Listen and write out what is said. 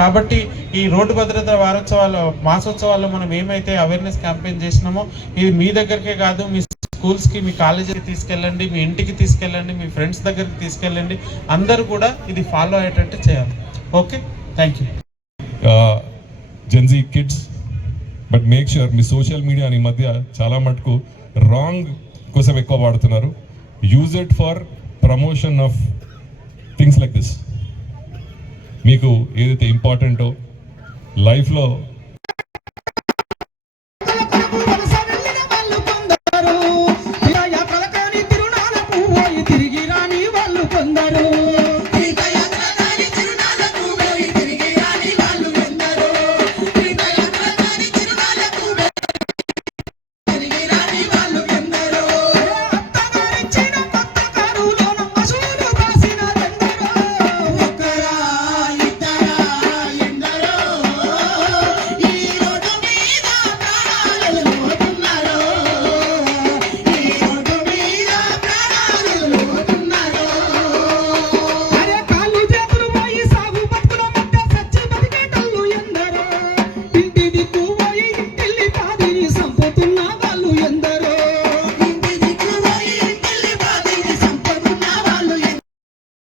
కాబట్టి ఈ రోడ్డు భద్రతా మాసోత్సవాల్లో మనం ఏమైతే అవేర్నెస్ క్యాంపెయిన్ చేసినామో ఇది మీ దగ్గరికే కాదు, మీ స్కూల్స్కి, మీ కాలేజీకి తీసుకెళ్ళండి, మీ ఇంటికి తీసుకెళ్ళండి, మీ ఫ్రెండ్స్ దగ్గరికి తీసుకెళ్ళండి. అందరూ కూడా ఇది ఫాలో అయ్యేటట్టు చేయాలి. Okay, thank you. Gen Z kids, but make sure me social media ఈ మధ్య చాలా మటుకు రాంగ్ కోసం ఎక్కువ వాడుతున్నారు. Use it for promotion of things like this. మీకు ఏదైతే ఇంపార్టెంటో లైఫ్లో